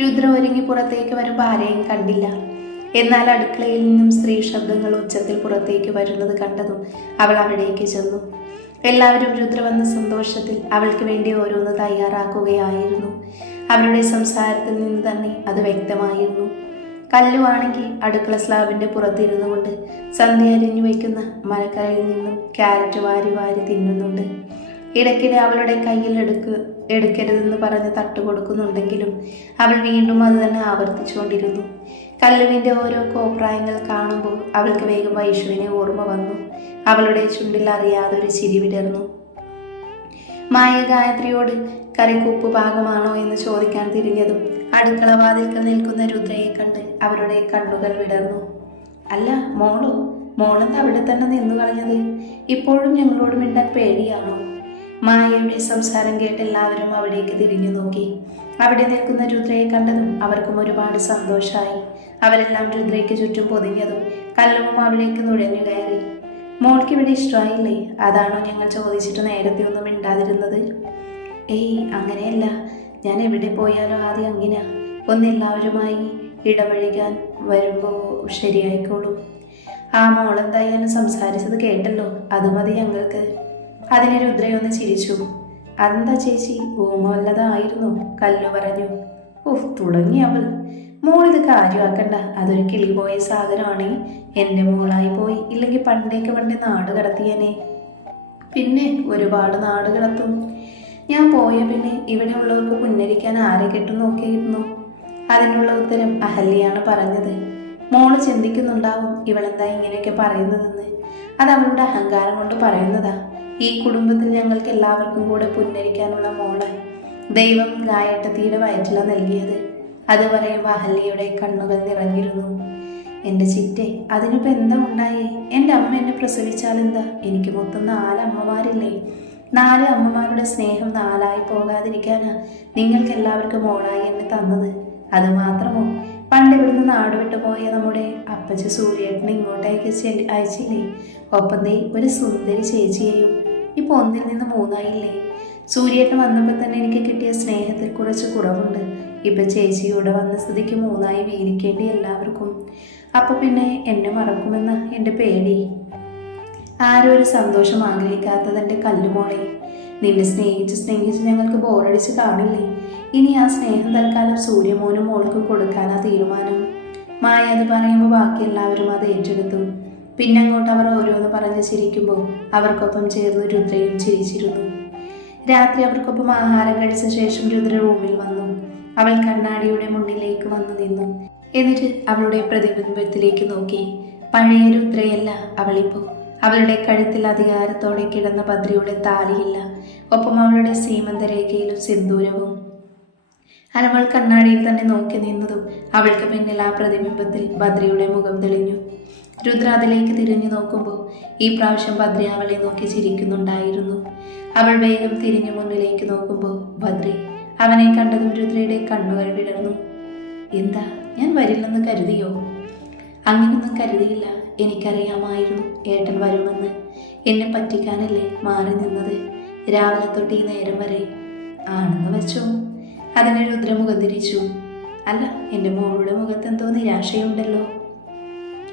രുദ്ര ഒരുങ്ങി പുറത്തേക്ക് വരുമ്പോൾ ആരെയും കണ്ടില്ല. എന്നാൽ അടുക്കളയിൽ നിന്നും സ്ത്രീ ശബ്ദങ്ങൾ ഉച്ചത്തിൽ പുറത്തേക്ക് വരുന്നത് കണ്ടതും അവൾ അവിടേക്ക് ചെന്നു. എല്ലാവരും രുദ്ര വന്ന സന്തോഷത്തിൽ അവൾക്ക് വേണ്ടി ഓരോന്ന് തയ്യാറാക്കുകയായിരുന്നു. അവരുടെ സംസാരത്തിൽ നിന്ന് തന്നെ അത് വ്യക്തമായിരുന്നു. കല്ലുവാണെങ്കിൽ അടുക്കള സ്ലാബിന്റെ പുറത്തിരുന്നു കൊണ്ട് സന്ധ്യ അരിഞ്ഞു വയ്ക്കുന്ന മരക്കരയിൽ നിന്നും ക്യാരറ്റ് വാരി വാരി തിന്നുന്നുണ്ട്. ഇടയ്ക്കിടെ അവളുടെ കയ്യിൽ എടുക്ക് എടുക്കരുതെന്ന് പറഞ്ഞ് തട്ട് കൊടുക്കുന്നുണ്ടെങ്കിലും അവൾ വീണ്ടും അത് തന്നെ ആവർത്തിച്ചുകൊണ്ടിരുന്നു. കല്ലുവിന്റെ ഓരോ കോപ്രായങ്ങൾ കാണുമ്പോൾ അവൾക്ക് വേഗം വൈഷുവിനെ ഓർമ്മ വന്നു. അവളുടെ ചുണ്ടിൽ അറിയാതെ ഒരു ചിരി വിടർന്നു. മായ ഗായത്രിയോട് കറിക്കുപ്പ് ഭാഗമാണോ എന്ന് ചോദിക്കാൻ തിരിഞ്ഞതും അടുക്കള വാതിൽക്കൽ നിൽക്കുന്ന രുദ്രയെ കണ്ട് അവരുടെ കണ്ണുകൾ വിടർന്നു. അല്ല മോളോ മോളെന്താ അവിടെ തന്നെ നിന്നു കളഞ്ഞത്? ഇപ്പോഴും ഞങ്ങളോട് മിണ്ടാൻ പേടിയാണോ? മായയുടെ സംസാരം കേട്ട് എല്ലാവരും അവിടേക്ക് തിരിഞ്ഞു നോക്കി. അവിടെ നിൽക്കുന്ന രുദ്രയെ കണ്ടതും അവർക്കും ഒരുപാട് സന്തോഷമായി. അവരെല്ലാം രുദ്രയ്ക്ക് ചുറ്റും പൊതിഞ്ഞതും കല്ലവും അവിടേക്ക് നുഴഞ്ഞു കയറി. മോൾക്ക് ഇവിടെ ഇഷ്ടമായില്ലേ? അതാണോ ഞങ്ങൾ ചോദിച്ചിട്ട് നേരത്തെ ഒന്നും മിണ്ടാതിരുന്നത്? ഏയ് അങ്ങനെയല്ല. ഞാൻ എവിടെ പോയാലോ ആദ്യം അങ്ങനെ. ഒന്നെല്ലാവരുമായി ഇടപഴകാൻ വരുമ്പോൾ ശരിയായിക്കോളും. ആ മോളെന്തായാലും സംസാരിച്ചത് കേട്ടല്ലോ. അത് മതി ഞങ്ങൾക്ക്. അതിന് രുദ്രയൊന്ന് ചിരിച്ചു. അതെന്താ ചേച്ചി? ഊമവല്ലതായിരുന്നു കല്ലു പറഞ്ഞു. ഉഫ് തുടങ്ങി അവൾ. മോൾ മോളിത് കാര്യമാക്കണ്ട. അതൊരു കിളി പോയ സാധനമാണ്. എന്റെ മോളായി പോയി. ഇല്ലെങ്കിൽ പണ്ടേക്ക് പണ്ടേ നാട് കടത്തിയനെ. പിന്നെ ഒരുപാട് നാട് കടത്തും. ഞാൻ പോയ പിന്നെ ഇവിടെ ഉള്ളവർക്ക് പുന്നരിക്കാൻ ആരെ കെട്ടും നോക്കിയിരുന്നു? അതിനുള്ള ഉത്തരം അഹല്യയാണ് പറഞ്ഞത്. മോൾ ചിന്തിക്കുന്നുണ്ടാവും ഇവളെന്താ ഇങ്ങനെയൊക്കെ പറയുന്നതെന്ന്. അത് അവളുടെ അഹങ്കാരം കൊണ്ട് പറയുന്നതാ. ഈ കുടുംബത്തിൽ ഞങ്ങൾക്ക് എല്ലാവർക്കും കൂടെ പുന്നരിക്കാനുള്ള മോൾ. ദൈവം ഗായട്ടത്തിയുടെ വയറ്റില നൽകിയത്. അതുവരെ അഹല്യയുടെ കണ്ണുകൾ നിറഞ്ഞിരുന്നു. എന്റെ ചിറ്റെ അതിനിപ്പോൾ എന്താ ഉണ്ടായേ? എന്റെ അമ്മ എന്നെ പ്രസവിച്ചാലെന്താ എനിക്ക് മൊത്തം നാല് അമ്മമാരില്ലേ? നാല് അമ്മമാരുടെ സ്നേഹം നാലായി പോകാതിരിക്കാനാ നിങ്ങൾക്ക് എല്ലാവർക്കും മോളായി എന്നെ തന്നത്. അത് മാത്രമോ? പണ്ട് ഇവിടുന്ന് നാട് വിട്ടു പോയ നമ്മുടെ അപ്പച്ച സൂര്യേട്ടനെ ഇങ്ങോട്ടേക്ക് ചെല്ലി അയച്ചില്ലേ? ഒപ്പം ഒരു സുന്ദരി ചേച്ചിയെയും ഇപ്പൊ ഒന്നിൽ നിന്ന് മൂന്നായില്ലേ? സൂര്യേട്ടൻ വന്നപ്പോൾ തന്നെ എനിക്ക് കിട്ടിയ സ്നേഹത്തിൽ കുറച്ച് കുറവുണ്ട്. ഇപ്പം ചേച്ചിയോടെ വന്ന സ്ഥിതിക്ക് മൂന്നായി വീതിക്കേണ്ടി എല്ലാവർക്കും. അപ്പോൾ പിന്നെ എന്നെ മറക്കുമെന്ന് എന്റെ പേടി. ആരും ഒരു സന്തോഷം ആഗ്രഹിക്കാത്തതെന്റെ കല്ലുമോളെ നിന്നെ സ്നേഹിച്ച് സ്നേഹിച്ച് ഞങ്ങൾക്ക് ബോറടിച്ച് കാണില്ലേ? ഇനി ആ സ്നേഹം തൽക്കാലം സൂര്യമോനും മോൾക്ക് കൊടുക്കാനാ തീരുമാനം. മായ അത് പറയുമ്പോൾ ബാക്കി എല്ലാവരും അത് ഏറ്റെടുത്തു. പിന്നെ അങ്ങോട്ട് അവർ ഓരോന്ന് പറഞ്ഞ് ചിരിക്കുമ്പോൾ അവർക്കൊപ്പം ചേർന്ന് രുദ്രയും ചിരിച്ചിരുന്നു. രാത്രി അവർക്കൊപ്പം ആഹാരം കഴിച്ച ശേഷം രുദ്ര റൂമിൽ വന്നു. അവൾ കണ്ണാടിയുടെ മുന്നിലേക്ക് വന്നു നിന്നു. എന്നിട്ട് അവളുടെ പ്രതിബിംബത്തിലേക്ക് നോക്കി. പഴയ രുദ്രയല്ല അവളിപ്പോൾ അവളുടെ കഴുത്തിൽ അധികാരത്തോടെ കിടന്ന ഭദ്രയുടെ താലിയില്ല. ഒപ്പം അവളുടെ സീമന്തരേഖയിലും സിന്ദൂരവും. അവൾ കണ്ണാടിയിൽ തന്നെ നോക്കി നിന്നതും അവൾക്ക് പിന്നിൽ ആ പ്രതിബിംബത്തിൽ ഭദ്രയുടെ മുഖം തെളിഞ്ഞു. രുദ്ര അതിലേക്ക് തിരിഞ്ഞു നോക്കുമ്പോൾ ഈ പ്രാവശ്യം ഭദ്രി അവളെ നോക്കി ചിരിക്കുന്നുണ്ടായിരുന്നു. അവൾ വേഗം തിരിഞ്ഞു മുന്നിലേക്ക് നോക്കുമ്പോൾ ഭദ്രി അവനെ കണ്ടതും രുദ്രയുടെ കണ്ണുകൾ വിടർന്നു എന്താ? ഞാൻ വരില്ലെന്ന് കരുതിയോ? അങ്ങനൊന്നും കരുതിയില്ല. എനിക്കറിയാമായിരുന്നു ഏട്ടൻ വരുമെന്ന്. എന്നെ പറ്റിക്കാനല്ലേ മാറി നിന്നത്? രാവിലെ തൊട്ട് ഈ നേരം വരെ ആണെന്ന് വെച്ചോ? അതിനെ രുദ്രമുഖം തിരിച്ചു. അല്ല എന്റെ മോളുടെ മുഖത്ത് എന്തോ നിരാശയുണ്ടല്ലോ.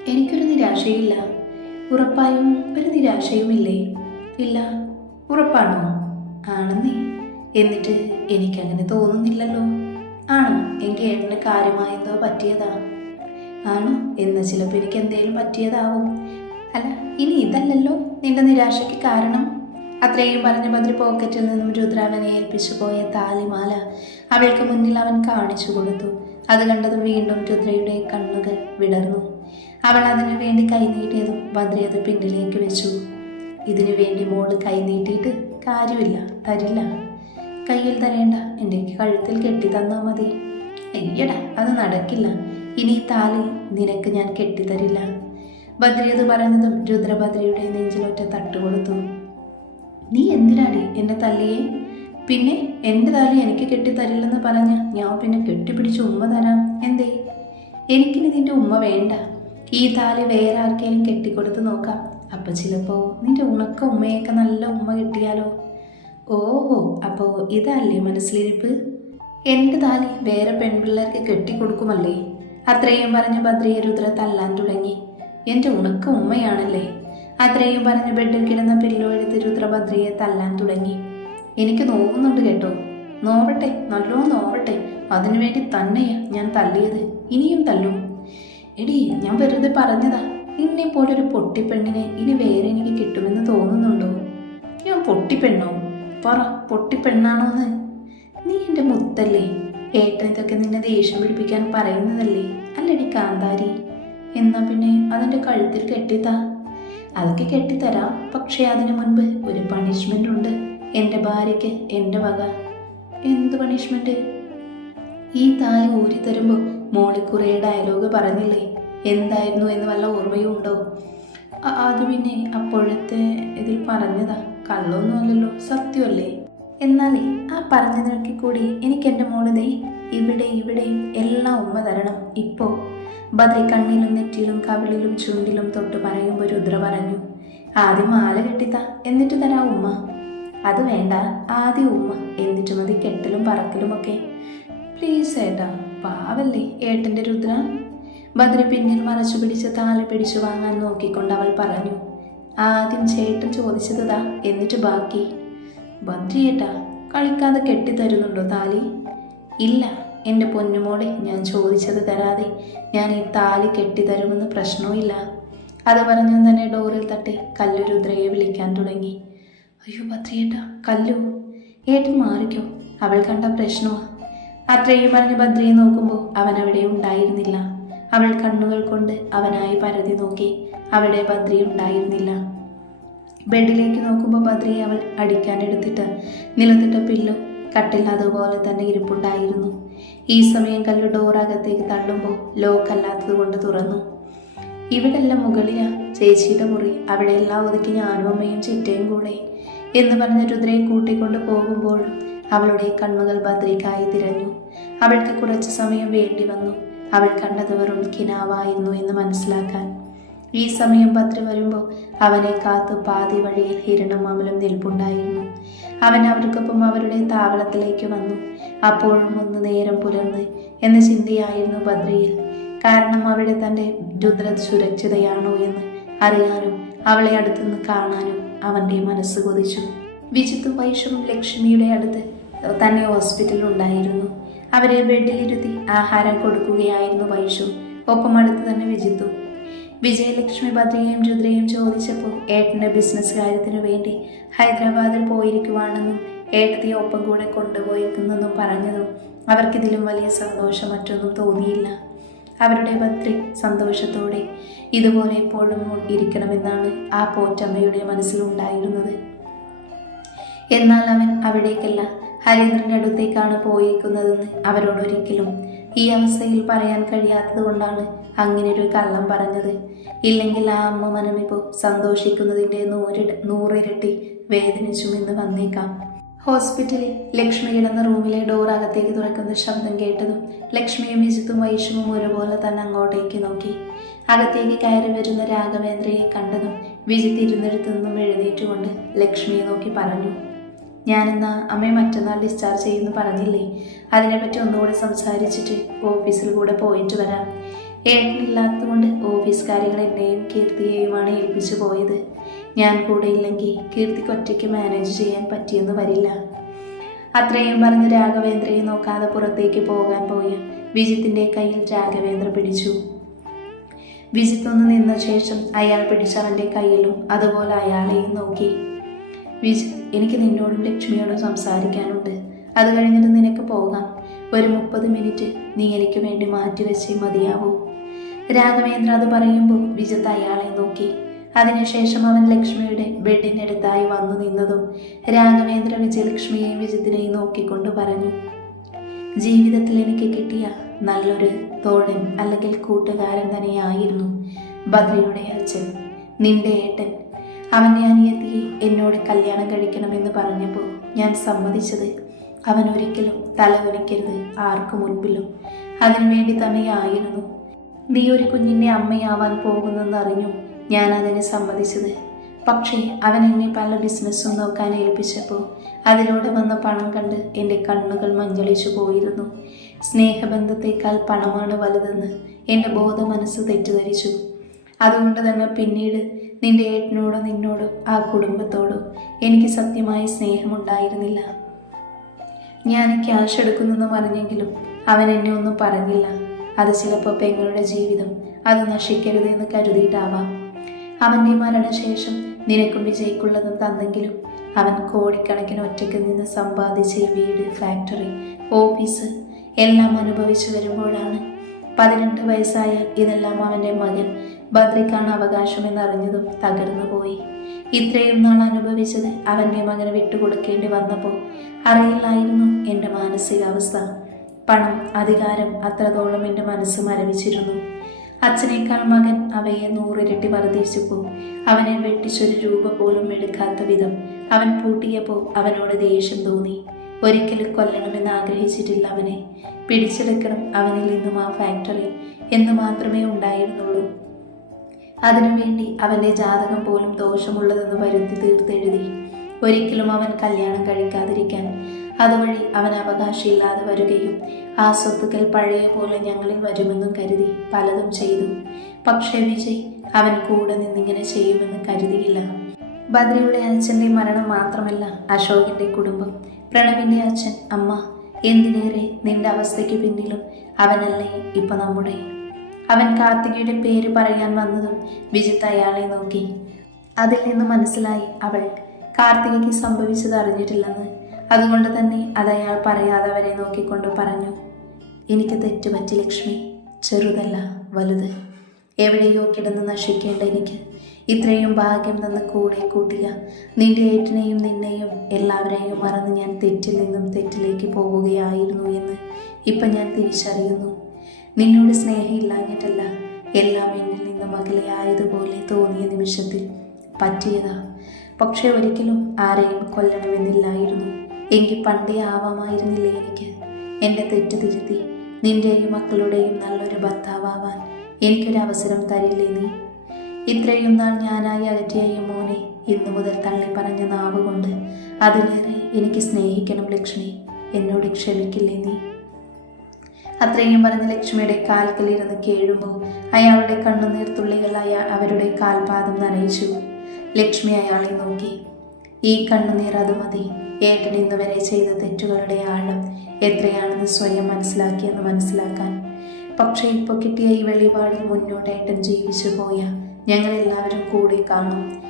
എനിക്കൊരു നിരാശയില്ല. ഉറപ്പായും ഒരു നിരാശയുമില്ലേ? ഇല്ല ഉറപ്പാണോ? ആണെന്നേ. എന്നിട്ട് എനിക്കങ്ങനെ തോന്നുന്നില്ലല്ലോ. ആണോ എനിക്ക് ഏട്ടന് കാര്യമായെന്തോ പറ്റിയതാ? ആണോ? എന്ന് ചിലപ്പോൾ എനിക്ക് എന്തേലും പറ്റിയതാവും. അല്ല ഇനി ഇതല്ലല്ലോ നിന്റെ നിരാശയ്ക്ക് കാരണം. അത്രയും പറഞ്ഞ മന്ത്രി പോക്കറ്റിൽ നിന്നും രുദ്രാവനെ ഏൽപ്പിച്ചു പോയ താലിമാല അവൾക്ക് മുന്നിൽ അവൻ കാണിച്ചു കൊടുത്തു. അത് കണ്ടതും വീണ്ടും രുദ്രയുടെ കണ്ണുകൾ വിടർന്നു. അവൾ അതിനു വേണ്ടി കൈനീട്ടിയതും ബദ്രി അത് പിന്നിലേക്ക് വെച്ചു. ഇതിനു വേണ്ടി മോൾ കൈനീട്ടിയിട്ട് കാര്യമില്ല തരില്ല. കയ്യിൽ തരേണ്ട എന്റെ കഴുത്തിൽ കെട്ടി തന്നാൽ മതി. അയ്യടാ അത് നടക്കില്ല. ഇനി താലി നിനക്ക് ഞാൻ കെട്ടിത്തരില്ല ബദ്രിയത് പറഞ്ഞതും രുദ്രഭദ്രയുടെ നെഞ്ചിലൊറ്റ തട്ടുകൊടുത്തു നീ എന്തിനാടി എന്നെ തല്ലിയെ? പിന്നെ എന്റെ താലി എനിക്ക് കെട്ടിത്തരില്ലെന്ന് പറഞ്ഞ ഞാൻ പിന്നെ കെട്ടിപ്പിടിച്ച് ഉമ്മ തരാം. എന്തേ? എനിക്കിനി നിന്റെ ഉമ്മ വേണ്ട. ഈ താലി വേറെ ആർക്കെങ്കിലും കെട്ടിക്കൊടുത്ത് നോക്കാം. അപ്പോൾ ചിലപ്പോൾ നിന്റെ ഉണക്ക ഉമ്മയൊക്കെ നല്ല ഉമ്മ കിട്ടിയാലോ? ഓഹോ അപ്പോൾ ഇതല്ലേ മനസ്സിലിരിപ്പ്? എന്റെ താലി വേറെ പെൺപിള്ളേർക്ക് കെട്ടിക്കൊടുക്കുമല്ലേ? അത്രയും പറഞ്ഞ് ഭദ്രയെ രുദ്ര തല്ലാൻ തുടങ്ങി. എന്റെ ഉണക്ക ഉമ്മയാണല്ലേ? അത്രയും പറഞ്ഞ് ബെഡിൽ കിടന്ന പില്ലോ എടുത്ത് രുദ്ര ഭദ്രയെ തല്ലാൻ തുടങ്ങി. എനിക്ക് നോവുന്നുണ്ട് കേട്ടോ. നോവട്ടെ നല്ലോ നോവട്ടെ. അതിനുവേണ്ടി തന്നെയാ ഞാൻ തല്ലിയത്. ഇനിയും തല്ലും. എടി ഞാൻ വെറുതെ പറഞ്ഞതാ. നിന്നെ പോലൊരു പൊട്ടിപ്പെണ്ണിനെ ഇനി വേറെ എനിക്ക് കിട്ടുമെന്ന് തോന്നുന്നുണ്ടോ? ഞാൻ പൊട്ടിപ്പെണ്ണോ? പറ പൊട്ടിപ്പെണ്ണാണോന്ന്. നീ എന്റെ മുത്തല്ലേ? ഏട്ടൻ ഇതൊക്കെ നിന്നെ ദേഷ്യം പിടിപ്പിക്കാൻ പറയുന്നതല്ലേ? അല്ലടി കാന്താരി. എന്നാ പിന്നെ അതിന്റെ കഴുത്തിൽ കെട്ടിത്താ. അതൊക്കെ കെട്ടിത്തരാം. പക്ഷേ അതിനു മുൻപ് ഒരു പണിഷ്മെന്റ് ഉണ്ട്. എന്റെ ഭാര്യയ്ക്ക് എന്റെ വക. എന്ത് പണിഷ്മെന്റ് ഈ താലി ഊരി തരുമ്പോൾ മോളി കുറേ ഡയലോഗ് പറഞ്ഞില്ലേ? എന്തായിരുന്നു എന്ന് വല്ല ഓർമ്മയും ഉണ്ടോ അത് പിന്നെ അപ്പോഴത്തെ ഇതിൽ പറഞ്ഞതാ. കള്ളൊന്നും അല്ലല്ലോ സത്യമല്ലേ? എന്നാലേ ആ പറഞ്ഞതിനൊക്കെ കൂടി എനിക്ക് എന്റെ മോളിതേ ഇവിടെ ഇവിടെയും എല്ലാം ഉമ്മ തരണം. ഇപ്പോ ബദ്രി കണ്ണിലും നെറ്റിയിലും കവിളിലും ചൂണ്ടിലും തൊട്ട് പറയുമ്പോൾ രുദ്ര പറഞ്ഞു ആദ്യം മാല കെട്ടിത്താ എന്നിട്ട് തരാ ഉമ്മ. അത് വേണ്ട ആദ്യം ഉമ്മ. എന്നിട്ട് മതി കെട്ടലും പറക്കലുമൊക്കെ. പ്ലീസ് ഏട്ടാ. പാവല്ലേ ഏട്ടന്റെ രുദ്ര? ബദ്രി പിന്നിൽ മറച്ചു പിടിച്ച് താലി പിടിച്ചു വാങ്ങാൻ നോക്കിക്കൊണ്ട് അവൾ പറഞ്ഞു ആദ്യം ചേട്ടൻ ചോദിച്ചതാ എന്നിട്ട് ബാക്കി. ബദ്രിയേട്ടാ കളിക്കാതെ കെട്ടിത്തരുന്നുണ്ടോ താലി? ഇല്ല എന്റെ പൊന്നുമോളെ ഞാൻ ചോദിച്ചത് തരാതെ ഞാൻ ഈ താലി കെട്ടിത്തരുമെന്ന് പ്രശ്നവുമില്ല. അത് പറഞ്ഞു തന്നെ ഡോറിൽ തട്ടി കല്ലു രുദ്രയെ വിളിക്കാൻ തുടങ്ങി. അയ്യോ ബദ്രിയേട്ടാ കല്ലു ഏട്ടൻ മാറിക്കോ അവൾ കണ്ട പ്രശ്നമാ. അത്രയും പറഞ്ഞ് ഭദ്രയെ നോക്കുമ്പോൾ അവൻ അവിടെ ഉണ്ടായിരുന്നില്ല. അവൾ കണ്ണുകൾ കൊണ്ട് അവനായി പരതി നോക്കി അവിടെ ഭദ്രി ഉണ്ടായിരുന്നില്ല. ബെഡിലേക്ക് നോക്കുമ്പോൾ ഭദ്രയെ അവൾ അടിക്കാനെടുത്തിട്ട് നിലത്തിട്ട പില്ലോ കട്ടിൽ അതുപോലെ തന്നെ ഇരിപ്പുണ്ടായിരുന്നു. ഈ സമയം കല്ല് ഡോറകത്തേക്ക് തള്ളുമ്പോൾ ലോക്കല്ലാത്തത് കൊണ്ട് തുറന്നു. ഇവിടെല്ലാം മുകളിലാ. ചേച്ചിയുടെ മുറി. അവിടെ എല്ലാം ഒതുക്കി ഞാനും അമ്മയും ചിറ്റയും കൂടെ. എന്ന് പറഞ്ഞ രുദ്രയെ കൂട്ടിക്കൊണ്ട് പോകുമ്പോഴും അവളുടെ കണ്ണുകൾ ഭദ്രയ്ക്കായി തിരഞ്ഞു. അവൾക്ക് കുറച്ച് സമയം വേണ്ടി വന്നു. അവൾ കണ്ടത് വെറും കിനാവായിരുന്നു എന്ന് മനസ്സിലാക്കാൻ. ഈ സമയം ഭദ്ര വരുമ്പോൾ അവനെ കാത്തു പാതി വഴിയിൽ ഹിരണും അമലും നിൽപ്പുണ്ടായിരുന്നു. അവൻ അവർക്കൊപ്പം അവരുടെ താവളത്തിലേക്ക് വന്നു. അപ്പോഴും ഒന്ന് നേരം പുലർന്ന് എന്ന ചിന്തയായിരുന്നു ഭദ്രയിൽ. കാരണം അവിടെ തന്റെ രുദ്ര സുരക്ഷിതയാണോ എന്ന് അറിയാനും അവളെ അടുത്തുനിന്ന് കാണാനും അവന്റെ മനസ്സ് കൊതിച്ചു. വിജിത്ത് വൈഷവും ലക്ഷ്മിയുടെ അടുത്ത് തന്നെ ഹോസ്പിറ്റലിൽ ഉണ്ടായിരുന്നു അവരെ ബെഡിലിരുത്തി ആഹാരം കൊടുക്കുകയായിരുന്നു വൈഷു ഒപ്പം അടുത്ത് തന്നെ വിജിത്തു. വിജയലക്ഷ്മി ഭദ്രയും രുദ്രയും ചോദിച്ചപ്പോൾ ഏട്ടന്റെ ബിസിനസ് കാര്യത്തിനു വേണ്ടി ഹൈദരാബാദിൽ പോയിരിക്കുവാണെന്നും ഏട്ടത്തെ ഒപ്പം കൂടെ കൊണ്ടുപോയിരിക്കുന്നെന്നും പറഞ്ഞതും അവർക്കിതിലും വലിയ സന്തോഷം മറ്റൊന്നും തോന്നിയില്ല. അവരുടെ ഭദ്രി സന്തോഷത്തോടെ ഇതുപോലെ എപ്പോഴും ഇരിക്കണമെന്നാണ് ആ പോറ്റമ്മയുടെ മനസ്സിലുണ്ടായിരുന്നത്. എന്നാൽ അവൻ അവിടേക്കല്ല ഹരീന്ദ്രന്റെ അടുത്തേക്കാണ് പോയിരിക്കുന്നതെന്ന് അവരോടൊരിക്കലും ഈ അവസ്ഥയിൽ പറയാൻ കഴിയാത്തത് കൊണ്ടാണ് ഒരു കള്ളം പറഞ്ഞത്. ഇല്ലെങ്കിൽ ആ അമ്മ മനമിപ്പോൾ സന്തോഷിക്കുന്നതിന്റെ നൂറിട നൂറിരട്ടി വേദനിച്ചുമെന്ന് വന്നേക്കാം. ഹോസ്പിറ്റലിൽ ലക്ഷ്മി കിടന്ന റൂമിലെ ഡോർ അകത്തേക്ക് തുറക്കുന്ന ശബ്ദം കേട്ടതും ലക്ഷ്മിയും വിജിത്തും വൈഷുവും ഒരുപോലെ തന്നെ അങ്ങോട്ടേക്ക് നോക്കി. അകത്തേക്ക് കയറി വരുന്ന രാഘവേന്ദ്രയെ കണ്ടതും വിജിത്ത് ഇരുന്നിടത്തു നിന്നും എഴുന്നേറ്റുകൊണ്ട് ലക്ഷ്മിയെ നോക്കി പറഞ്ഞു. ഞാനെന്നാ അമ്മയെ മറ്റന്നാൾ ഡിസ്ചാർജ് ചെയ്യുമെന്ന് പറഞ്ഞില്ലേ? അതിനെപ്പറ്റി ഒന്നുകൂടി സംസാരിച്ചിട്ട് ഓഫീസിൽ കൂടെ പോയിട്ട് വരാം. ഏട്ടനില്ലാത്തതുകൊണ്ട് ഓഫീസ് കാര്യങ്ങൾ എന്നെയും കീർത്തിയെയുമാണ് ഏൽപ്പിച്ചു പോയത്. ഞാൻ കൂടെ ഇല്ലെങ്കിൽ കീർത്തിക്ക് ഒറ്റയ്ക്ക് മാനേജ് ചെയ്യാൻ പറ്റിയെന്ന് വരില്ല. അത്രയും പറഞ്ഞ് രാഘവേന്ദ്രയെ നോക്കാതെ പുറത്തേക്ക് പോകാൻ പോയ വിജിത്തിന്റെ കയ്യിൽ രാഘവേന്ദ്ര പിടിച്ചു. വിജിത്ത് ഒന്ന് നിന്ന ശേഷം അയാൾ പിടിച്ചവന്റെ കയ്യിലും അതുപോലെ അയാളെയും നോക്കി. വിജ് എനിക്ക് നിന്നോടും ലക്ഷ്മിയോടും സംസാരിക്കാനുണ്ട്. അത് കഴിഞ്ഞിട്ട് നിനക്ക് പോകാം. ഒരു മുപ്പത് മിനിറ്റ് നീ എനിക്ക് വേണ്ടി മാറ്റിവെച്ചേ മതിയാവൂ. രാഘവേന്ദ്ര അത് പറയുമ്പോൾ വിജിത്ത് അയാളെ നോക്കി. അതിനുശേഷം അവൻ ലക്ഷ്മിയുടെ ബെഡിനടുത്തായി വന്നു നിന്നതും രാഘവേന്ദ്ര വിജയലക്ഷ്മിയെയും വിജിത്തിനെയും നോക്കിക്കൊണ്ട് പറഞ്ഞു ജീവിതത്തിൽ എനിക്ക് കിട്ടിയ നല്ലൊരു തോഴൻ അല്ലെങ്കിൽ കൂട്ടുകാരൻ തന്നെയായിരുന്നു ബദ്രിയുടെ അച്ഛൻ. നിന്റെ ഏട്ടൻ അവന്റെ അനിയത്തിയെ എന്നോട് കല്യാണം കഴിക്കണമെന്ന് പറഞ്ഞപ്പോൾ ഞാൻ സമ്മതിച്ചത്. അവൻ ഒരിക്കലും തലകുനിക്കരുത് ആർക്കു മുൻപിലും. അതിനുവേണ്ടി തന്നെയായിരുന്നു നീ ഒരു കുഞ്ഞിന്റെ അമ്മയാവാൻ പോകുന്നെന്ന് അറിഞ്ഞു ഞാൻ അതിന് സമ്മതിച്ചത്. പക്ഷേ അവൻ എന്നെ പല ബിസിനസ്സും നോക്കാൻ ഏൽപ്പിച്ചപ്പോൾ അതിലൂടെ വന്ന പണം കണ്ട് എന്റെ കണ്ണുകൾ മഞ്ഞളിച്ചു പോയിരുന്നു. സ്നേഹബന്ധത്തേക്കാൾ പണമാണ് വലുതെന്ന് എന്റെ ബോധ മനസ്സ് തെറ്റിദ്ധരിച്ചു. അതുകൊണ്ട് തന്നെ പിന്നീട് നിന്റെ ഏട്ടനോടോ നിന്നോടോ ആ കുടുംബത്തോടോ എനിക്ക് സത്യമായി സ്നേഹമുണ്ടായിരുന്നില്ല. ഞാൻ ക്യാഷ് എടുക്കുന്നെന്ന് പറഞ്ഞെങ്കിലും അവൻ എന്നെ ഒന്നും പറഞ്ഞില്ല. അത് ചിലപ്പോൾ പെങ്ങളുടെ ജീവിതം. അത് നശിക്കരുത് എന്ന് കരുതിയിട്ടാവാം. അവന്റെ മരണശേഷം നിനക്കും വിജയിക്കുള്ളതും തന്നെങ്കിലും അവൻ കോടിക്കണക്കിന് ഒറ്റയ്ക്ക് നിന്ന് സമ്പാദിച്ച വീട് ഫാക്ടറി ഓഫീസ് എല്ലാം അനുഭവിച്ചു വരുമ്പോഴാണ് പതിനെട്ട് വയസ്സായ ഇതെല്ലാം അവന്റെ മകൻ ബദ്രിക്കാണ് അവകാശമെന്നറിഞ്ഞതും തകർന്നു പോയി ഇത്രയും നാൾ അനുഭവിച്ചത് അവന്റെ മകന് വിട്ടുകൊടുക്കേണ്ടി വന്നപ്പോൾ അറിയില്ലായിരുന്നു എന്റെ മാനസികാവസ്ഥ. പണം അധികാരം അത്രത്തോളം എന്റെ മനസ്സ് മരവിച്ചിരുന്നു. അച്ഛനേക്കാൾ മകൻ അവയെ നൂറിരട്ടി വർദ്ധിച്ചപ്പോൾ അവനെ വെട്ടിച്ചൊരു രൂപ പോലും എടുക്കാത്ത വിധം അവൻ പൂട്ടിയപ്പോൾ അവനോട് ദേഷ്യം തോന്നി. ഒരിക്കലും കൊല്ലണമെന്ന് ആഗ്രഹിച്ചിട്ടില്ല അവനെ. പിടിച്ചെടുക്കണം അവനിൽ നിന്നും ആ ഫാക്ടറി എന്ന് മാത്രമേ ഉണ്ടായിരുന്നുള്ളൂ. അതിനുവേണ്ടി അവന്റെ ജാതകം പോലും ദോഷമുള്ളതെന്ന് വരുത്തി തീർത്തെഴുതി ഒരിക്കലും അവൻ കല്യാണം കഴിക്കാതിരിക്കാൻ. അതുവഴി അവൻ അവകാശമില്ലാതെ വരികയും ആ സ്വത്തുക്കൾ പഴയ പോലെ ഞങ്ങളിൽ വരുമെന്നും കരുതി പലതും ചെയ്തു. പക്ഷേ വിജയ് അവൻ കൂടെ നിന്നിങ്ങനെ ചെയ്യുമെന്ന് കരുതിയില്ല. ബദ്രിയുടെ അച്ഛന്റെ മരണം മാത്രമല്ല അശോകിന്റെ കുടുംബം. പ്രണവിന്റെ അച്ഛൻ അമ്മ എന്തിനേറെ നിന്റെ അവസ്ഥയ്ക്ക് പിന്നിലും അവനല്ലേ ഇപ്പൊ നമ്മുടെ അവൻ കാർത്തികയുടെ പേര് പറയാൻ വന്നതും വിജിത്ത് അയാളെ നോക്കി. അതിൽ നിന്ന് മനസ്സിലായി അവൾ കാർത്തികയ്ക്ക് സംഭവിച്ചത് അറിഞ്ഞിട്ടില്ലെന്ന്. അതുകൊണ്ട് തന്നെ അത് അയാൾ പറയാതെ അവരെ നോക്കിക്കൊണ്ട് പറഞ്ഞു എനിക്ക് തെറ്റുപറ്റി ലക്ഷ്മി. ചെറുതല്ല വലുത്. എവിടെയോ കിടന്ന് നശിക്കേണ്ട എനിക്ക്. ഇത്രയും ഭാഗ്യം തന്ന് കൂടെ കൂട്ടിയ നിന്റെ ഏട്ടനെയും നിന്നെയും എല്ലാവരെയും മറന്ന് ഞാൻ തെറ്റിൽ നിന്നും തെറ്റിലേക്ക് പോവുകയായിരുന്നു എന്ന് ഇപ്പം ഞാൻ തിരിച്ചറിയുന്നു. നിന്നോട് സ്നേഹമില്ലാഞ്ഞിട്ടല്ല എല്ലാം എന്നിൽ നിന്നും അകലെയായതുപോലെ തോന്നിയ നിമിഷത്തിൽ പറ്റിയതാ. പക്ഷെ ഒരിക്കലും ആരെയും കൊല്ലണമെന്നില്ലായിരുന്നു. എങ്കിൽ പണ്ടേ ആവാമായിരുന്നില്ലേ എനിക്ക്? എന്റെ തെറ്റ് തിരുത്തി നിന്റെയും മക്കളുടെയും നല്ലൊരു ഭർത്താവാൻ എനിക്കൊരു അവസരം തരില്ലേ നീ? ഇത്രയും നാൾ ഞാനായി അകറ്റിയ ഈ മോനെ ഇന്നു മുതൽ തള്ളി പറഞ്ഞ നാവ് കൊണ്ട് അതിലേറെ എനിക്ക് സ്നേഹിക്കണം ലക്ഷ്മി. എന്നോട് ക്ഷമിക്കില്ലേ നീ? അത്രയും പറഞ്ഞ് ലക്ഷ്മിയുടെ കാൽക്കലിരുന്ന് കേഴുമ്പോൾ അയാളുടെ കണ്ണുനീർ അയാൾ അവരുടെ കാൽപാദം നനയിച്ചു. ലക്ഷ്മി അയാളെ നോക്കി. ഈ കണ്ണുനീർ അത് മതി. ഏട്ടൻ ഇന്നുവരെ ചെയ്ത തെറ്റുകളുടെ ആഴം എത്രയാണെന്ന് സ്വയം മനസ്സിലാക്കിയെന്ന് മനസ്സിലാക്കാൻ. പക്ഷേ ഇപ്പോൾ കിട്ടിയ ഈ വെളിപാടിൽ മുന്നോട്ടേട്ടൻ ജീവിച്ചു പോയ ഞങ്ങളെല്ലാവരും കൂടി കാണും.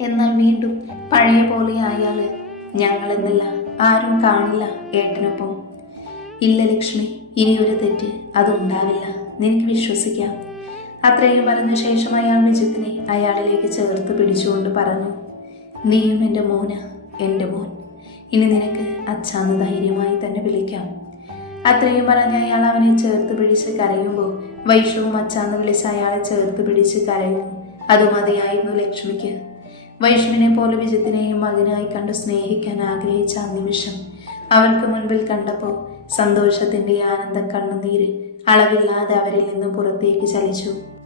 എന്നാൽ വീണ്ടും പഴയ പോലെ ആയാൽ ഞങ്ങളെന്നില്ല. ആരും കാണില്ല ഏട്ടനൊപ്പം. ഇല്ല ലക്ഷ്മി. ഇനി ഒരു തെറ്റ് അതുണ്ടാവില്ല. നിനക്ക് വിശ്വസിക്കാം. അത്രയും പറഞ്ഞ ശേഷം അയാൾ വിജിത്തിനെ അയാളിലേക്ക് ചേർത്ത് പിടിച്ചുകൊണ്ട് പറഞ്ഞു നീയും എന്റെ മോന എന്റെ മോൻ. ഇനി നിനക്ക് അച്ഛാന്ന് ധൈര്യമായി തന്നെ വിളിക്കാം. അത്രയും പറഞ്ഞ അയാൾ അവനെ ചേർത്ത് പിടിച്ച് കരയുമ്പോൾ വൈഷവും അച്ഛാന്ന് വിളിച്ച് അയാളെ ചേർത്ത് പിടിച്ച് കരയുന്നു. അത് മതിയായിരുന്നു ലക്ഷ്മിക്ക്. വൈഷ്ണുവിനെ പോലെ വിജിത്തിനെയും മകനായി കണ്ട് സ്നേഹിക്കാൻ ആഗ്രഹിച്ച ആ നിമിഷം അവർക്ക് മുൻപിൽ കണ്ടപ്പോൾ സന്തോഷത്തിന്റെ ആനന്ദം കണ്ണുനീര് അളവില്ലാതെ അവരിൽ നിന്ന് പുറത്തേക്ക് ചലിച്ചു.